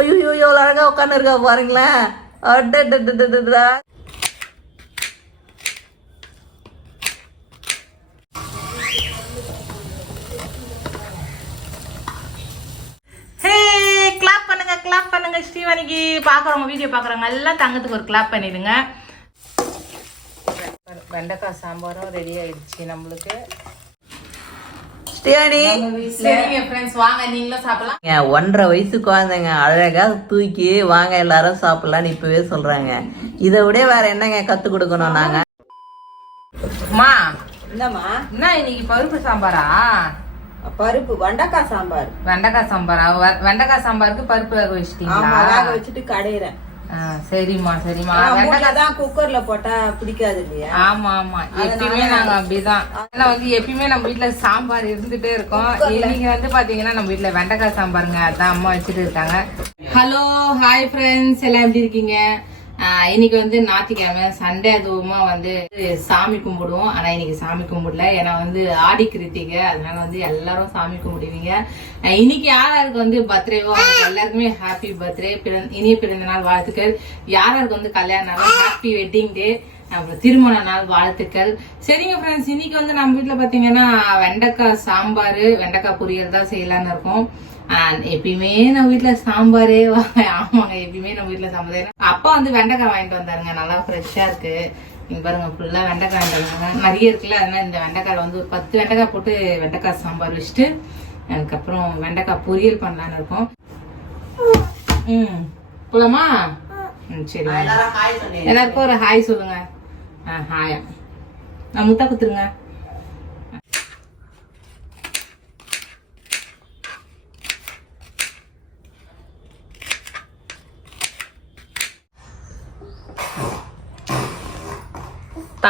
ஐயோ எவ்வளோ அழகா உட்காந்து இருக்கா பாருங்களேன் அடடடடடடா. கிளாப் பண்ணுங்க கிளாப் பண்ணுங்க ஸ்ரீவாணிக்கு. பார்க்குறவங்க வீடியோ பார்க்குறவங்க எல்லாம் தங்கத்துக்கு ஒரு கிளாப் பண்ணிடுங்க. வெண்டைக்காய் சாம்பாரும் ரெடி ஆயிடுச்சு நம்மளுக்கு. ஏங்க, ஒன்றரை வயசு குழந்தைங்க அழகா தூக்கி வாங்க எல்லாரும் சாப்பிடலாம்னு இப்பவே சொல்றாங்க. இதை விட வேற என்னங்க கத்து கொடுக்கணும் நாங்க? அம்மா என்னம்மா? என்ன இன்னைக்கு பருப்பு சாம்பாரா? பருப்பு வெண்டைக்காய் சாம்பார். வெண்டைக்காய் சாம்பாரா? வெ- வெண்டைக்காய் சாம்பாருக்கு பருப்பு வேக ஆமா வச்சிட்டீங்களா வேக வச்சுட்டு கடையிறேன். சரிம்மா சரிம்மா. தான் குக்கர்ல போட்டா பிடிக்காது இல்லையா? ஆமா ஆமா. எப்பயுமே நாங்க அப்படிதான். ஆனா வந்து எப்பயுமே நம்ம வீட்ல சாம்பார் இருந்துட்டே இருக்கோம். இன்னைக்கு வந்து பாத்தீங்கன்னா நம்ம வீட்ல வெண்டைக்காய் சாம்பாருங்க. அதான் அம்மா வச்சுட்டு இருக்காங்க. ஹலோ ஹாய் ஃப்ரெண்ட்ஸ் எல்லாம் எப்படி இருக்கீங்க? இன்னைக்கு வந்து ஞாயிற்றுக்கிழமை சண்டே அதுவுமா வந்து சாமி கும்பிடுவோம். ஆனா இன்னைக்கு சாமி கும்பிடல. ஏன்னா வந்து ஆடி கிருத்திகை. அதனால வந்து எல்லாரும் சாமி கும்பிடுவீங்க. இன்னைக்கு யார் யாருக்கு வந்து பர்த்டேவோ அவங்க எல்லாருக்குமே ஹாப்பி பர்த்டே இனிய பிறந்த நாள் வாழ்த்துக்கள். யார் யாருக்கு வந்து கல்யாணம் ஹாப்பி வெட்டிங் டே அப்புறம் திருமண நாள் வாழ்த்துக்கள். சரிங்க ஃப்ரெண்ட்ஸ் இன்னைக்கு வந்து நம்ம வீட்டில் பார்த்தீங்கன்னா வெண்டைக்காய் சாம்பார் வெண்டைக்காய் பொரியல் தான் செய்யலாம்னு இருக்கோம். எப்பயுமே நம்ம வீட்ல சாம்பாரே ஆமாங்க எப்பயுமே நம்ம வீட்ல சாம்பார். அப்பா வந்து வெண்டைக்காய் வாங்கிட்டு வந்தாருங்க. நல்லா ஃப்ரெஷ்ஷா இருக்கு. நீங்க பாருங்க ஃபுல்லா வெண்டைக்காய் வாங்கிட்டு நிறைய இருக்குல்ல அதனால இந்த வெண்டைக்காய் வந்து ஒரு பத்து வெண்டைக்காய் போட்டு வெண்டைக்காய் சாம்பார் வச்சுட்டு அதுக்கப்புறம் வெண்டைக்காய் பொரியல் பண்ணலாம்னு இருக்கோம். ம் போலாமா? ம் சரி. எல்லாருக்கும் ஒரு ஹாய் சொல்லுங்க. ஆ ஹாயா நான் முட்டை குத்துருங்க.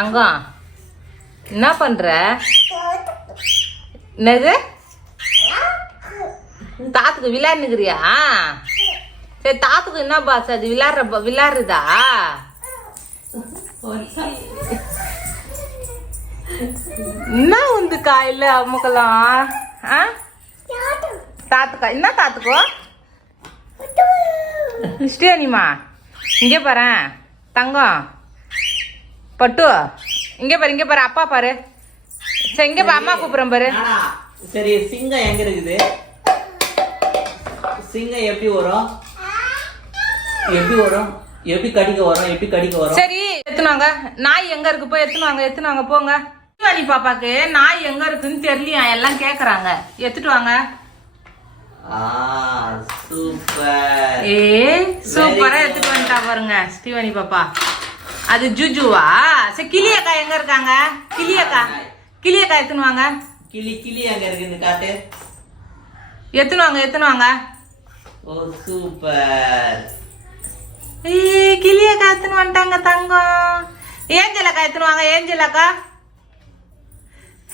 தங்கம். என்ன பண்ற? என்னது? தாத்துக்கு விளையாடுனுக்குறியா? சரி தாத்துக்கு என்ன பாஸ்? அது விளையாடுற விளையாடுறதா? என்ன வந்து காயில அம்முக்கலாம் ஆ? தாத்துக்கா என்ன தாத்துக்கோ? ஸ்ரீனிமா இங்கே பாரு தங்கம். பட்டு இங்கே பாரு இங்கே பாரு அப்பா பாரு. சரி இங்கே பாரு அம்மா கூப்பிடுறேன் பாரு. சரி சிங்கம் எங்க இருக்குது? சிங்கம் எப்படி வரும்? எப்படி வரும்? எப்படி கடிக்க வரும்? எப்படி கடிக்க வரும்? சரி எத்துனாங்க. நாய் எங்க இருக்கு? போய் எத்துனாங்க எத்துனாங்க போங்க. தீவாளி பாப்பாக்கு நாய் எங்க இருக்குன்னு தெரியலையா? எல்லாம் கேக்குறாங்க. எடுத்துட்டு வாங்க. சூப்பர். ஏ சூப்பரா எடுத்துட்டு வந்துட்டா பாருங்க ஸ்ரீவாணி பாப்பா. அது ஜுஜுவா? சரி கிளியக்கா எங்க இருக்காங்க? கிளியக்கா கிளியக்கா எத்துன்னு வாங்க. கிளி கிளி எங்க இருக்குன்னு காட்டு. எத்துன்னு வாங்க எத்துன்னு வாங்க. ஓ சூப்பர். ஏ கிளியக்கா எத்துன்னு வந்துட்டாங்க தங்கம். ஏஞ்சலக்கா எத்துன்னு வாங்க ஏஞ்சலக்கா.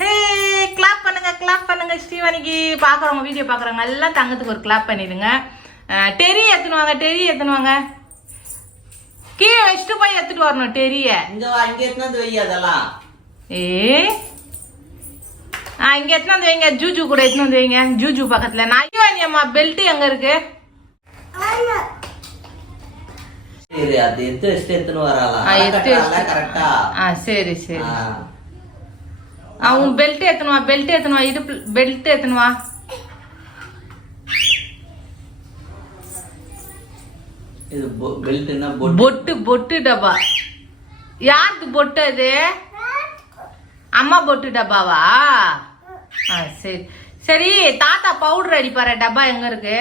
ஹே கிளாப் பண்ணுங்க கிளாப் பண்ணுங்க ஸ்ரீவாணிக்கு. பார்க்குறவங்க வீடியோ பார்க்குறவங்க எல்லாம் தங்கத்துக்கு ஒரு கிளாப் பண்ணிடுங்க. டெரி எத்துன்னு வாங்க டெரி எத்துன்னு வாங்க. கீழே வச்சுட்டு போய் எடுத்துட்டு வரணும் டெரிய. இங்க வா இங்க எடுத்து வை அதெல்லாம். ஏ? ஆ இங்க வந்து வைங்க. ஜூஜு கூட வந்து வைங்க. ஜூஜு பக்கத்துல. நான் அம்மா பெல்ட் எங்க இருக்கு? சரி அது எடுத்து வச்சுட்டு எடுத்துன்னு வராளா? எடுத்து கரெக்டா ஆ சரி சரி. ஆ. உன் பெல்ட் எத்தனை வா பெல்ட் எத்தனை வா இடுப்பு பெல்ட் எத்தனை இது பெல்ட்னா பொட்டு பொட்டு டப்பா. யாருக்கு பொட்டு அது? அம்மா பொட்டு டப்பாவா? ஆ சரி. சரி தாத்தா பவுடர் அடிப்பாரு டப்பா எங்க இருக்கு?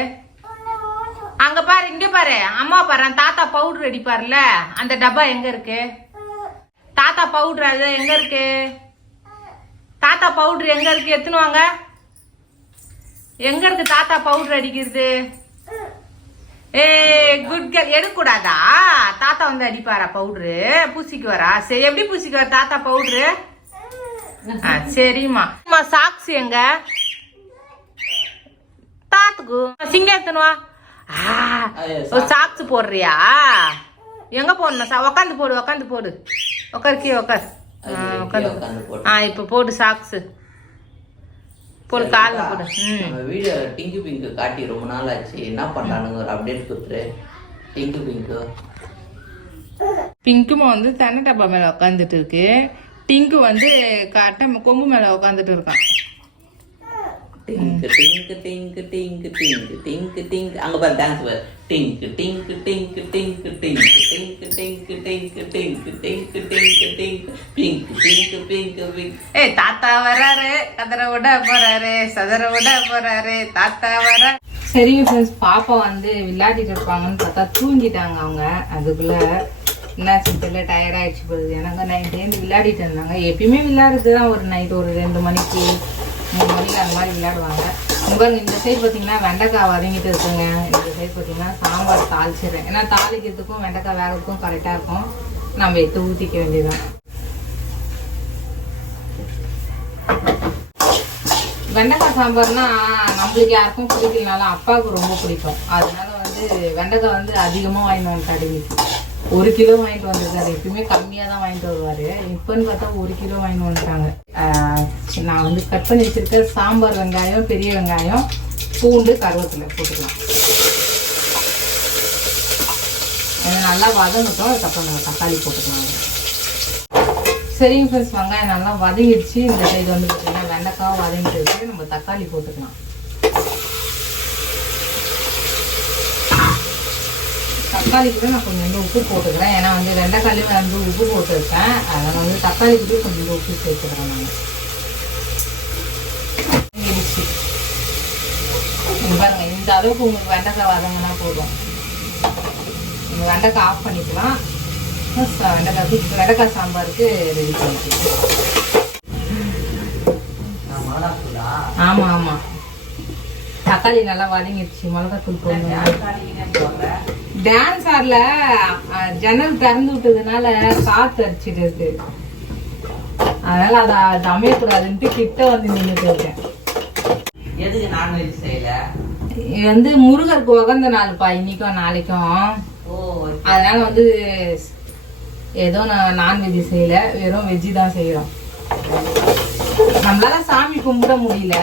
அங்க பாரு இங்க பாரு. அம்மா பாரு தாத்தா பவுடர் அடிப்பாருல அந்த டப்பா எங்க இருக்கு? தாத்தா பவுடர் அது எங்க இருக்கு? தாத்தா பவுடர் எங்க இருக்கு? எத்துனுவாங்க எங்க இருக்கு தாத்தா பவுடர் அடிக்கிறது? ஏ குட் கேர்ள் எடுக்கக்கூடாதா? தாத்தா வந்து அடிப்பாரா பவுடரு பூசிக்கு வரா? சரி எப்படி பூசிக்கு வர தாத்தா பவுடரு ஆ சரிம்மா. அம்மா சாக்ஸ் எங்க? தாத்துக்கு. சிங்க எத்தனுவா சாக்ஸ் போடுறியா? எங்க போடணும்? சா உக்காந்து போடு உக்காந்து போடு. உக்காரு கீழே உக்காரு. போடு. ஆ இப்போ போடு சாக்ஸ் போடு காலில் போடு. நம்ம வீடியோ டிங்கு பிங்கு காட்டி ரொம்ப நாள் ஆச்சு என்ன பண்றானுங்க ஒரு அப்டேட் கொடுத்துரு டிங்கு பிங்கு. பிங்க்குமா வந்து தென்னை டப்பா மேலே உட்காந்துட்டு இருக்கு. டிங்கு வந்து கட்டை கொம்பு மேலே உட்காந்துட்டு இருக்கான். டிங்கு டிங்கு டிங்கு டிங்கு டிங்கு டிங்கு டிங்கு. அங்க பாரு டான்ஸ் பாரு. டிங்கு டிங்கு டிங்கு டிங்கு டிங்கு டிங்கு டிங்கு டிங்கு டிங்கு டிங்கு டிங்கு டிங்கு பிங்கு பிங்கு பிங்கு பிங்கு ஏய் தாத்தா வராரு கதற விட போறாரு சதற விட போறாரு தாத்தா வர சரிங்க ஃப்ரெண்ட்ஸ் பாப்பா வந்து விளையாடிட்டு இருப்பாங்கன்னு பார்த்தா தூங்கிட்டாங்க அவங்க அதுக்குள்ள என்ன தெரியல டயர்ட் ஆயிடுச்சு போகுது எனக்கு நைட்லேருந்து விளையாடிட்டு இருந்தாங்க எப்பயுமே விளையாடுறது தான் ஒரு நைட் ஒரு ரெண்டு மணிக்கு மூணு மணிக்கு அந்த மாதிரி விளையாடுவாங்க உங்களுக்கு இந்த சைடு பார்த்தீங்கன்னா வெண்டைக்காய் வதங்கிட்டு இருக்குங்க. இந்த சைடு பார்த்தீங்கன்னா சாம்பார் தாளிச்சிடுறேன். ஏன்னா தாளிக்கிறதுக்கும் வெண்டைக்காய் வேகிறதுக்கும் கரெக்டாக இருக்கும். நம்ம எடுத்து ஊற்றிக்க வேண்டியதுதான். வெண்டைக்காய் சாம்பார்னா நம்மளுக்கு யாருக்கும் பிடிக்கலனாலும் அப்பாவுக்கு ரொம்ப பிடிக்கும். அதனால வந்து வெண்டைக்காய் வந்து அதிகமாக வாங்கி வந்துட்டாரு வீட்டுக்கு ஒரு கிலோ வாங்கிட்டு வந்திருக்காரு. எப்பயுமே கம்மியாக தான் வாங்கிட்டு வருவார். இப்போன்னு பார்த்தா ஒரு கிலோ வாங்கிட்டு வந்துட்டாங்க. நான் வந்து கட் பண்ணி வச்சுருக்க சாம்பார் வெங்காயம் பெரிய வெங்காயம் பூண்டு கருவேப்பிலை போட்டுக்கலாம். நல்லா வதங்கட்டும் அதுக்கப்புறம் நம்ம தக்காளி போட்டுக்கலாம். சரிங்க ஃப்ரெண்ட்ஸ் வெங்காயம் நல்லா வதங்கிடுச்சு. இந்த சைடு வந்து பார்த்தீங்கன்னா வெண்டைக்காய் வதங்கிட்டு வச்சு நம்ம தக்காளி போட்டுக்கலாம். தக்காளிக்கு கூட நான் கொஞ்சம் உப்பு போட்டுக்கிறேன். ஏன்னா வந்து வெண்டைக்காயிலும் வந்து உப்பு போட்டுருக்கேன். அதனால் வந்து தக்காளிக்கு கூட கொஞ்சம் உப்பு சேர்த்துக்கிறேன் நான். பாருங்க இந்த அளவுக்கு உங்களுக்கு வெண்டைக்காய் வதங்கினா போதும். இந்த வெண்டைக்காய் ஆஃப் பண்ணிக்கலாம். வெண்டைக்காய்க்கு வெண்டைக்காய் சாம்பாருக்கு ரெடி பண்ணிக்கலாம். ஆமாம் ஆமாம் தக்காளி நல்லா வதங்கிடுச்சு மிளகாத்தூள் போடணும். டான்ஸ் அஹ், ஜன்னல் திறந்து விட்டதுனால காத்து அடிச்சிட்டு இருக்கு. அதனால அதை அது அமையக்கூடாதுன்ட்டு கிட்ட வந்து நின்றுட்டு இருக்கேன். எதுக்கு நான்வெஜ் செய்யல? இது வந்து முருகருக்கு உகந்த நாள்ப்பா இன்னைக்கும் நாளைக்கும். ஓ அதனால வந்து ஏதோ நான் நான்வெஜ் செய்யல வெறும் வெஜ்ஜு தான் செய்யறோம் நம்மளால சாமி கும்பிட முடியல.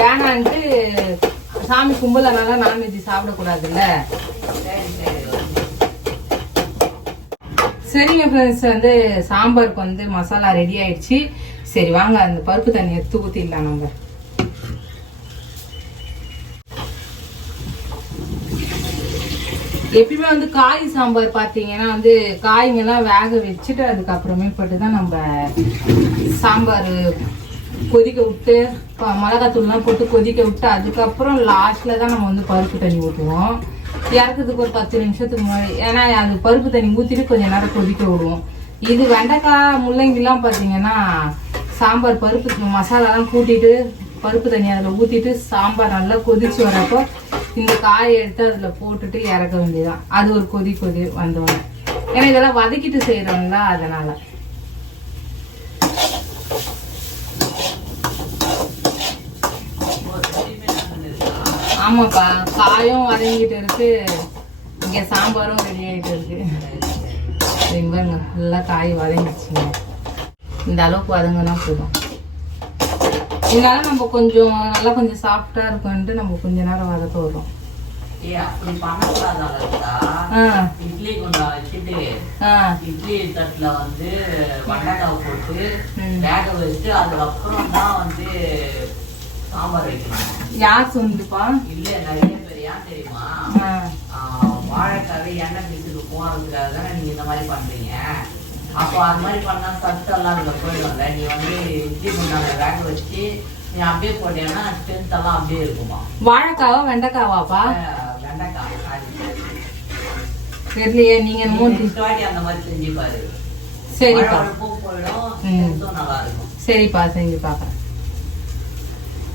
வேணான்ட்டு சாமி கும்பலனால நான்வெஜ் சாப்பிடக்கூடாதுல்ல? சரிங்க ஃப்ரெண்ட்ஸ் வந்து சாம்பாருக்கு வந்து மசாலா ரெடி ஆயிடுச்சு. சரி வாங்க அந்த பருப்பு தண்ணி எடுத்து ஊற்றிடலாம் நம்ம. எப்பயுமே வந்து காய் சாம்பார் பார்த்தீங்கன்னா வந்து காய்ங்கெல்லாம் வேக வச்சுட்டு அதுக்கப்புறமே பட்டு தான் நம்ம சாம்பார் கொதிக்க விட்டு மிளகாத்தூள்லாம் போட்டு கொதிக்க விட்டு அதுக்கப்புறம் லாஸ்ட்ல தான் நம்ம வந்து பருப்பு தண்ணி ஊற்றுவோம் இறக்கிறதுக்கு ஒரு பத்து நிமிஷத்துக்கு முன்னாடி ஏன்னா அது பருப்பு தண்ணி ஊற்றிட்டு கொஞ்ச நேரம் கொதிக்க விடுவோம். இது வெண்டைக்காய் முள்ளங்கிலாம் பார்த்தீங்கன்னா சாம்பார் பருப்பு மசாலாலாம் கூட்டிட்டு பருப்பு தண்ணி அதில் ஊற்றிட்டு சாம்பார் நல்லா கொதிச்சு வரப்போ இந்த காயை எடுத்து அதில் போட்டுட்டு இறக்க வேண்டியதுதான். அது ஒரு கொதி கொதி வந்தோடனே. ஏன்னா இதெல்லாம் வதக்கிட்டு செய்கிறோம்ல அதனால். ஆமாப்பா காயும் வதங்கிட்டு இருக்கு. இங்க சாம்பாரும் ரெடி ஆயிட்டு இருக்கு. பாருங்க நல்லா காய் வதங்கிடுச்சுங்க. இந்த அளவுக்கு வதங்கினா போதும். இருந்தாலும் நம்ம கொஞ்சம் நல்லா கொஞ்சம் சாஃப்டா இருக்கும்ட்டு நம்ம கொஞ்ச நேரம் வதக்க வரும் இட்லி குண்டா வச்சுட்டு இட்லி தட்டுல வந்து வண்டக்காய் போட்டு. வேக வச்சுட்டு அதுக்கப்புறம் தான் வந்து சாம்பார் வைக்கணும். யார் சொல்லுப்பா? இல்ல நிறைய பேர் ஏன் தெரியுமா? வாழைக்காவை எண்ணெய் பிசுக்கு போறதுக்காக தானே நீங்க இந்த மாதிரி பண்றீங்க? அப்போ அது மாதிரி பண்ணா சத்து எல்லாம் அதுல போயிடும்ல. நீ வந்து இட்லி குண்டான வேக வச்சு நீ அப்படியே போட்டேன்னா ஸ்ட்ரென்த் எல்லாம் அப்படியே இருக்குமா? வாழைக்காவா வெண்டைக்காவாப்பா? வெண்டைக்காய் காய். தெரியலையே நீங்க வாட்டி அந்த மாதிரி செஞ்சு பாரு சரிப்பா போயிடும் நல்லா இருக்கும். சரிப்பா செஞ்சு பார்க்குறேன்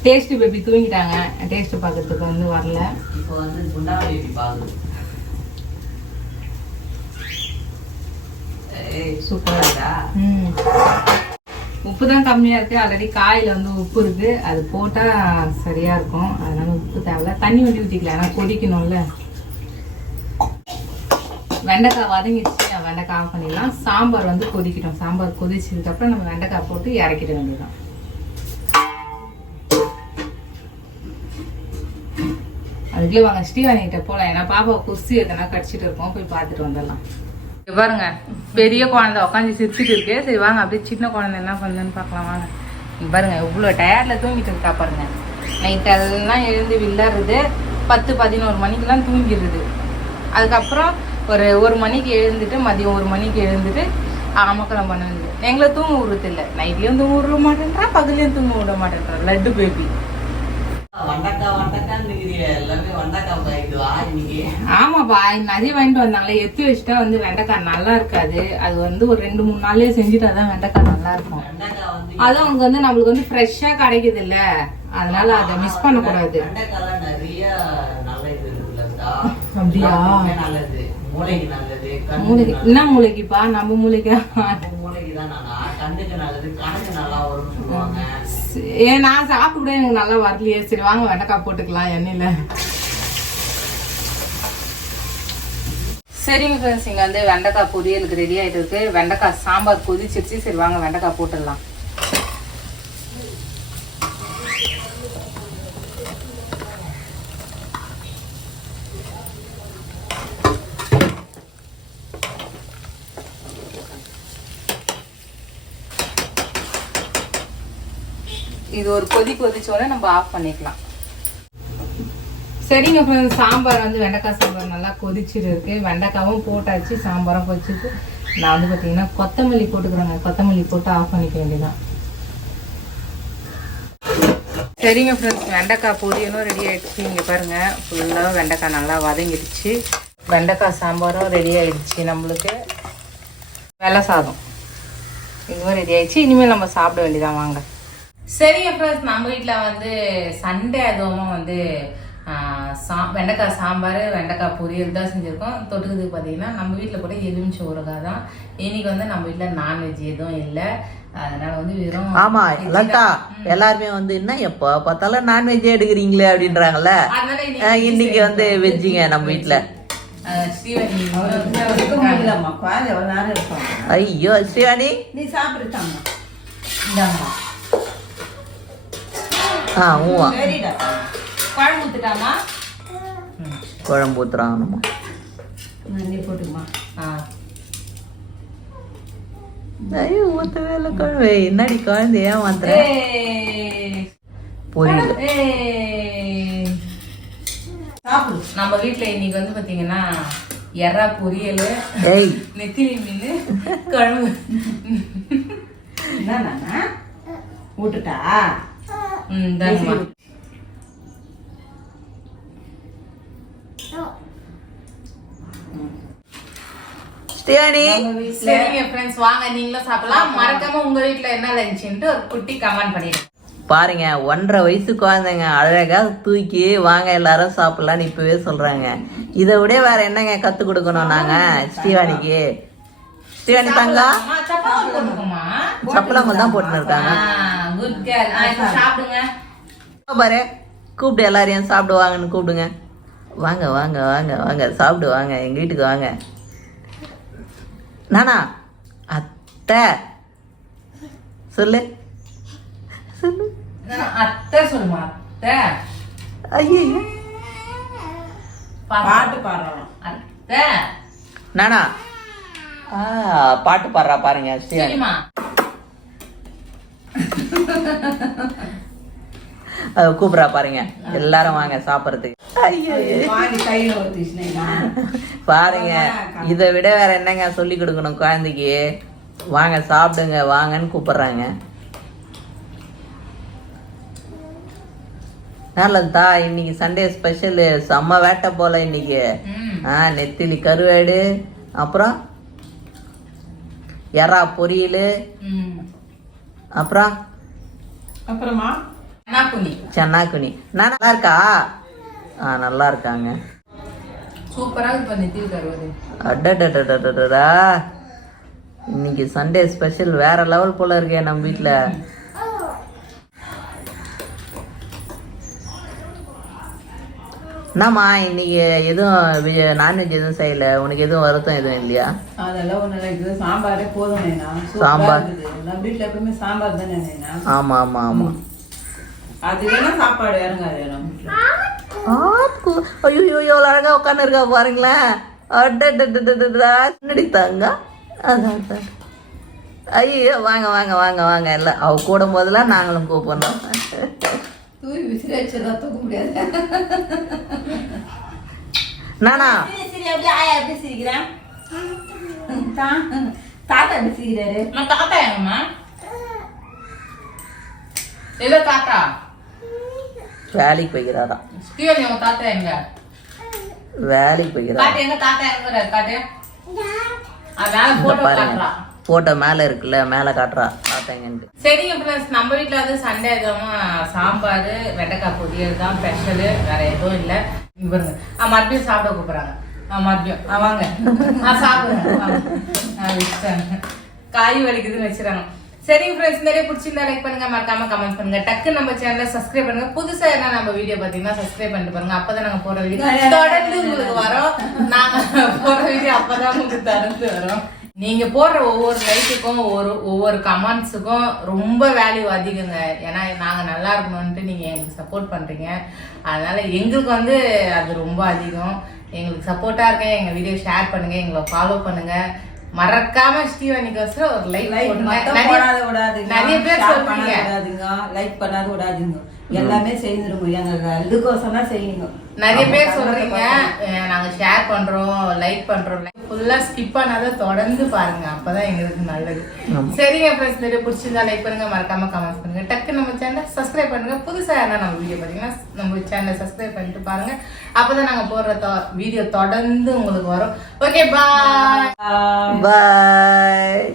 டேஸ்ட் பேபி தூங்கிட்டாங்க? டேஸ்ட் பார்க்கறதுக்கு வந்து வரல. இப்போ வந்து குண்டா பேபி பாக்குது ஏய் சூப்பரா சூப்பரா ம். உப்பு தான் கம்மியா இருக்கு. ஆல்ரெடி காயில வந்து உப்பு இருக்கு. அது போட்டா சரியா இருக்கும். அதனால உப்பு தேவையில்ல. தண்ணி வண்டி ஊற்றிக்கலாம் ஏன்னா கொதிக்கணும்ல. வெண்டைக்காய் வதங்கிடுச்சு. வெண்டைக்காய் ஆஃப் பண்ணிடலாம். சாம்பார் வந்து கொதிக்கட்டும். சாம்பார் கொதிச்சதுக்கு அப்புறம் நம்ம வெண்டைக்காய் போட்டு இறக்கிட வேண்டியதுதான். அதுக்குள்ளே வாங்க ஸ்ரீவாணிகிட்ட போகலாம் ஏன்னா பாப்பா குஸ்தி எதனா கடிச்சிட்டு இருக்கோம் போய் பார்த்துட்டு வந்துடலாம். பாருங்க பெரிய குழந்தை உட்காந்து சிரிச்சிட்டு இருக்கு. சரி வாங்க அப்படியே சின்ன குழந்தை என்ன பண்ணுதுன்னு பார்க்கலாம் வாங்க. பாருங்க இவ்வளோ டயர்டில் தூங்கிட்டு இருக்கா பாருங்க. நைட் எல்லாம் எழுந்து விளையாடுறது பத்து பதினோரு மணிக்கெல்லாம் தூங்கிடுது அதுக்கப்புறம் ஒரு ஒரு மணிக்கு எழுந்துட்டு மதியம் ஒரு மணிக்கு எழுந்துட்டு ஆமக்கலம் பண்ணுது எங்களை தூங்க விடுறது இல்லை நைட்லேயும் தூங்க விட மாட்டேன்றா பகல்லையும் தூங்க விட மாட்டேன்றா. லட்டு பேபி ஆமாப்பா நிறைய வாங்கிட்டு வந்தாங்களே. எத்து வச்சுட்டா வந்து வெண்டைக்காய் நல்லா இருக்காது. அது வந்து ஒரு ரெண்டு மூணு நாள்லயே செஞ்சுட்டா தான் வெண்டைக்காய் நல்லா இருக்கும். அதுவும் அவங்க வந்து நம்மளுக்கு வந்து ஃப்ரெஷ்ஷா கிடைக்குது இல்ல அதனால அதை மிஸ் இது இருக்குல்லக்கா அப்படியா? மூளைக்கு என்ன மூளைக்குப்பா? நம்ம மூளைக்கு? மூளைக்கு தான் கண்ணுக்கு நல்லது கணக்கு நல்லா சொல்லுவாங்க ஏன் நான் சாப்பிட்டு கூட எனக்கு நல்லா வரலையே. சரி வாங்க வெண்டைக்காய் போட்டுக்கலாம் எண்ணெயில. சரிங்க ஃப்ரெண்ட்ஸ் இங்கே வந்து வெண்டைக்காய் பொரியலுக்கு ரெடி ஆகிட்டு இருக்கு. வெண்டைக்காய் சாம்பார் கொதிச்சிருச்சு. சரி வாங்க வெண்டைக்காய் போட்டுடலாம். இது ஒரு கொதி கொதிச்சோடனே நம்ம ஆஃப் பண்ணிக்கலாம். சரிங்க ஃப்ரெண்ட்ஸ் சாம்பார் வந்து வெண்டைக்காய் சாம்பார் நல்லா கொதிச்சிட்டு இருக்கு வெண்டைக்காவும் போட்டாச்சு சாம்பாரும் கொதிச்சிருக்கு நான் வந்து பார்த்தீங்கன்னா கொத்தமல்லி போட்டுக்கிறேங்க. கொத்தமல்லி போட்டு ஆஃப் பண்ணிக்க வேண்டியதான் சரிங்க ஃப்ரெண்ட்ஸ் வெண்டைக்காய் பொரியலும் ரெடி ஆகிடுச்சு இங்கே பாருங்கள் ஃபுல்லாக வெண்டைக்காய் நல்லா வதங்கிடுச்சு. வெண்டைக்காய் சாம்பாரும் ரெடி ஆகிடுச்சு நம்மளுக்கு. வெள்ளை சாதம். இதுவும் ரெடி ஆகிடுச்சு இனிமேல் நம்ம சாப்பிட வேண்டியதான் வாங்க. சரிங்க ஃப்ரெண்ட்ஸ் நம்ம வீட்டில் வந்து சண்டே அதுவும் வந்து சா வெண்டைக்காய் சாம்பார் வெண்டைக்காய் பொரியல் தான் செஞ்சுருக்கோம். தொட்டுக்கிறதுக்கு பார்த்தீங்கன்னா நம்ம வீட்டில் கூட எதுவும் சோறுகாய் தான். இன்னைக்கு வந்து நம்ம வீட்டில் நான்வெஜ் எதுவும் இல்லை. அதனால வந்து வெறும் ஆமா லதா. எல்லாருமே வந்து என்ன எப்போ பார்த்தாலும் நான்வெஜ் எடுக்கிறீங்களே அப்படின்றாங்கல்ல? இன்னைக்கு வந்து வெஜ்ஜிங்க நம்ம இருப்பாங்க ஐயோ ஸ்ரீவாணி. நீ சாப்பிட்டுட்டாங்க. ஆ ஊவா. குழம்பு ஊத்துட்டாமா? குழம்பு ஊத்துறாங்க நீ போட்டுமா ஆ. ஐயோ ஊத்தவே இல்லை குழம்பு. என்னடி குழந்தை ஏன் மாத்துற ஏய். புரியல. ஏய். சாப்பிடு. நம்ம வீட்ல இன்னைக்கு வந்து பாத்தீங்கன்னா எறா பொரியல் நெத்திலி மீன் குழம்பு. என்னண்ணா விட்டுட்டா பாருங்க ஒன்றரை வயசு குழந்தைங்க அழகா தூக்கி வாங்க எல்லாரும் சாப்பிடலாம்னு இப்பவே சொல்றாங்க. இதை விட வேற என்னங்க கத்து கொடுக்கணும் நாங்க ஸ்ரீவாணிக்கு? ஸ்ரீவாணி தங்கா? சப்பளங்கள் தான் போட்டுன்னு இருக்காங்க. குட் கேர்ள் சாப்பிடுங்க. பாரு கூப்பிட்டு எல்லாரையும் சாப்பிடுவாங்கன்னு கூப்பிடுங்க. வாங்க வாங்க வாங்க வாங்க. சாப்பிடு வாங்க. எங்க வீட்டுக்கு வாங்க. நானா? அத்தை. சொல்லு. சொல்லு. அத்தை சொல்லுமா? அத்தை. ஐயோ பாட்டு பாடுறோம் அத்தை. நானா? ஆ பாட்டு பாடுறா பாருங்க சரிம்மா அஹ், கூப்பிடுறா பாருங்க. எல்லாரும் வாங்க சாப்பிட்றதுக்கு. பாருங்க இதை விட வேற என்னங்க சொல்லி கொடுக்கணும் குழந்தைக்கு? வாங்க சாப்பிடுங்க வாங்கன்னு கூப்பிடுறாங்க. நல்லதா இன்னைக்கு சண்டே ஸ்பெஷல் செம்ம வேட்டை போல இன்னைக்கு. ஆ நெத்திலி கருவாடு அப்புறம் எறா பொரியல் அப்புறம் அப்புறமா சென்னாக்குனி நான் நல்லா இருக்கா ஆ நல்லா இருக்காங்க சூப்பரா இருக்கு நித்திய கருவாடு அடடடடடடா இன்னைக்கு சண்டே ஸ்பெஷல் வேற லெவல் போல இருக்கே நம்ம வீட்ல. என்னம்மா இன்னைக்கு எதுவும் நான்வெஜ் எதுவும் செய்யல? உனக்கு எதுவும் வருத்தம் எதுவும் இல்லையா? அதெல்லாம் இல்லை. இது சாம்பாரே போதும் சாம்பார். நம்ம வீட்டுல எப்பவுமே சாம்பார் தானே நேனா? ஆமா ஆமா ஆமா. அது வேணா சாப்பாடு இறங்காது நம்ம வீட்டுல ஐயோ எவ்வளோ அழகா உட்காந்து இருக்கா பாருங்களேன். என்னடி தங்க அதான். ஐயோ வாங்க வாங்க வாங்க வாங்க இல்லை அவ கூடும் போதெல்லாம் நாங்களும் கூப்பிடணும் தூய் விசிறி வச்சதா தூக்க முடியாது. நானா? சரி அப்படியே ஆயா எப்படி சிரிக்கிறான் தா- தாத்தா எப்படி சிரிக்கிறாரு நான் தாத்தா எங்கம்மா? இல்ல தாத்தா? வேலைக்கு போய்கிறாராம் ஸ்ரீவதி உங்க தாத்தா எங்க? வேலைக்கு போய்கிறாரா காட்டு எங்க தாத்தா எங்க காட்டு அதான் போட்டோ பாருங்க. காட்டுறா போட்டோ மேல இருக்குல்ல மேல காட்டுறா பாத்தீங்கன்ட்டு. சரிங்க ஃப்ரெண்ட்ஸ் நம்ம வீட்டில் வந்து சண்டே எதுவும் சாம்பார் வெண்டைக்காய் பொரியல் தான் ஸ்பெஷலு வேற எதுவும் இல்லை. இவருங்க ஆ மறுபடியும் சாப்பிட கூப்பிட்றாங்க. ஆ மறுபடியும் ஆ வாங்க. ஆ சாப்பிடுங்க. காய் வலிக்குதுன்னு வச்சுறாங்க. சரிங்க ஃப்ரெண்ட்ஸ் நிறைய பிடிச்சிருந்தா லைக் பண்ணுங்க. மறக்காம கமெண்ட் பண்ணுங்க. டக்கு நம்ம சேனலை சப்ஸ்கிரைப் பண்ணுங்க. புதுசா என்ன நம்ம வீடியோ பார்த்தீங்கன்னா சப்ஸ்கிரைப் பண்ணிட்டு பாருங்க. அப்பதான் நாங்க போற வீடியோ தொடர்ந்து உங்களுக்கு வரும். நாங்க போற வீடியோ அப்பதான் உங்களுக்கு தொடர்ந்து வரும். நீங்க போடுற ஒவ்வொரு லைக்குக்கும் ஒவ்வொரு ஒவ்வொரு கமெண்ட்ஸுக்கும் ரொம்ப வேல்யூ அதிகங்க. ஏன்னா நாங்க நல்லா இருக்கணும்ட்டு நீங்க எங்களுக்கு சப்போர்ட் பண்றீங்க. அதனால எங்களுக்கு வந்து அது ரொம்ப அதிகம். எங்களுக்கு சப்போர்ட்டா இருக்க எங்க வீடியோ ஷேர் பண்ணுங்க எங்களை ஃபாலோ பண்ணுங்க. மறக்காம ஸ்ரீவாணிக்கோசரம் ஒரு லைக் நிறைய- போடாத விடாதீங்க. நிறைய பேர் சொல்றீங்க. லைக் பண்ணாத விடாதீங்க. எல்லாமே செய்திருங்க எங்க இதுக்கோசம் தான் செய்யுங்க நிறைய பேர் சொல்றீங்க நாங்க ஷேர் பண்றோம் லைக் பண்றோம் ஃபுல்லா ஸ்கிப் பண்ணாத தொடர்ந்து பாருங்க. அப்பதான் எங்களுக்கு நல்லது. சரிங்க ஃப்ரெண்ட்ஸ் நிறைய பிடிச்சிருந்தா லைக் பண்ணுங்க மறக்காம கமெண்ட் பண்ணுங்க. டக்கு நம்ம சேனலை சப்ஸ்கிரைப் பண்ணுங்க. புதுசா யாரா நம்ம வீடியோ பாத்தீங்கன்னா நம்ம சேனலை சப்ஸ்கிரைப் பண்ணிட்டு பாருங்க. அப்பதான் நாங்க போடுற வீடியோ தொடர்ந்து உங்களுக்கு வரும். ஓகே பாய் பாய்